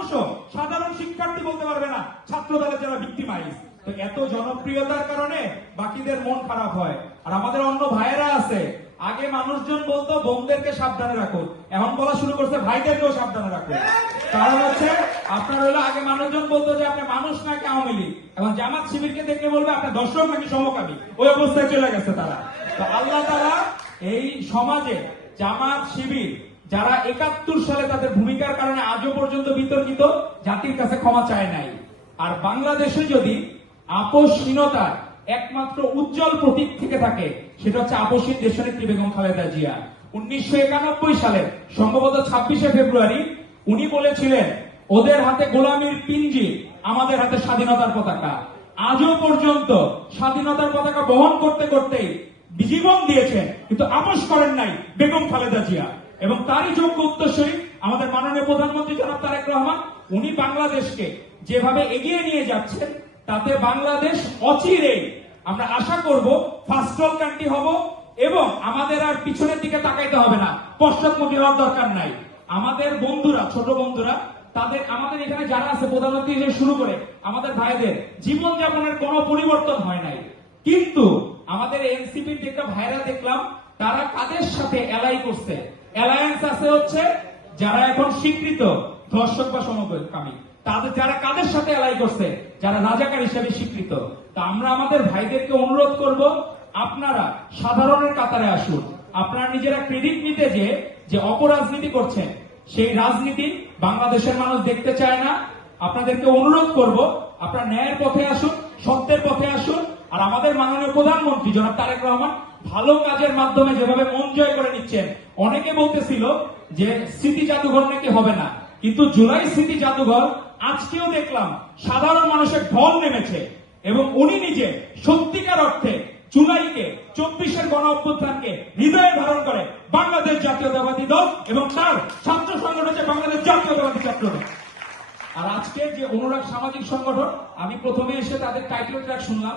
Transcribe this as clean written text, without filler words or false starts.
মানুষও, সাধারণ শিক্ষার্থী বলতে পারবে না ছাত্র দলের যারা ভিক্টিমাইজ। তো এত জনপ্রিয়তার কারণে বাকিদের মন খারাপ হয়। আর আমাদের অন্য ভাইয়েরা আছে, আগে মানুষজন বলতো বোনদেরকে সাবধানে রাখো, এখন বলা শুরু করছে ভাইদেরকেও সাবধানে রাখো। কারণ হচ্ছে আপনার হলো আগে মানুষজন বলতো যে আপনি মানুষ নাকি আওয়ামী লীগ, এখন জামাত শিবিরকে দেখলে বলবে আপনি দর্শক নাকি সমকামী, ওই অবস্থায় চলে গেছে তারা। তো আল্লাহ তাআলা এই সমাজে জামাত শিবির যারা ৭১ সালে তাদের ভূমিকার কারণে আজও পর্যন্ত বিতর্কিত, জাতির কাছে ক্ষমা চায় নাই। আর বাংলাদেশে যদি আপোষহীনতার একমাত্র উজ্জ্বল প্রতীক থেকে থাকে, সেটা হচ্ছে আপোষহীন দেশনেত্রী বেগম খালেদা জিয়া। ১৯৯১ সালের সম্ভবত ২৬শে ফেব্রুয়ারি উনি বলেছিলেন, ওদের হাতে গোলামীর পিঞ্জি, আমাদের হাতে স্বাধীনতার পতাকা। আজও পর্যন্ত স্বাধীনতার পতাকা বহন করতে করতে জীবন দিয়েছেন, কিন্তু আপোষ করেন নাই বেগম খালেদা জিয়া। এবং তারই যোগ্য উত্তরসূরি আমাদের মাননীয় প্রধানমন্ত্রী জনাব তারেক রহমান। উনি বাংলাদেশকে যেভাবে এগিয়ে নিয়ে যাচ্ছেন, তাতে বাংলাদেশ অচিরে আমরা আশা করব ফার্স্ট ওয়ার্ল্ড কান্ট্রি হব, এবং আমাদের আর পিছনের দিকে তাকাইতে হবে না, পশ্চাৎমুখী হওয়ার দরকার নাই। আমাদের বন্ধুরা, ছোট বন্ধুরা, তাদের আমাদের এখানে যারা আছে প্রধানমন্ত্রী থেকে শুরু করে আমাদের ভাইদের জীবনযাপনের কোনো পরিবর্তন হয় নাই, কিন্তু আমাদের এনসিপির একটা ভাইরা দেখলাম তারা কাদের সাথে অ্যালাই করছে। অ্যালায়েন্স আছে হচ্ছে যারা এখন স্বীকৃত ধর্ষক বা সমকামী, তাদের যারা কাদের সাথে অ্যালাই করছে, যারা রাজাকার হিসেবে স্বীকৃত। তা আমরা আমাদের ভাইদেরকে অনুরোধ করব, আপনারা সাধারণের কাতারে আসুন। আপনারা নিজেরা ক্রেডিট নিতে যে অপরাজনীতি করছেন, সেই রাজনীতি বাংলাদেশের মানুষ দেখতে চায় না। আপনাদেরকে অনুরোধ করব, আপনারা ন্যায়ের পথে আসুন, সত্যের পথে আসুন। আর আমাদের মাননীয় প্রধানমন্ত্রী জনাব তারেক রহমান ভালো কাজের মাধ্যমে যেভাবে মন জয় করে নিচ্ছেন, অনেকে বলতেছিল যে স্মৃতি জাদুঘর নাকি হবে না, কিন্তু জুলাই স্মৃতি জাদুঘর আজকেও দেখলাম সাধারণ মানুষের ঢল নেমেছে, এবং উনি নিজে সত্যিকার অর্থে জুলাইকে, ২৪-এর গণ অভ্যুত্থানকে হৃদয়ে ধারণ করে বাংলাদেশ জাতীয়তাবাদী দল এবং তার ছাত্র সংগঠন হচ্ছে বাংলাদেশ জাতীয়তাবাদী ছাত্র দল। আর আজকে যে অনুরাগ সামাজিক সংগঠন, আমি প্রথমে এসে তাদের টাইটেল ট্র্যাক শুনলাম,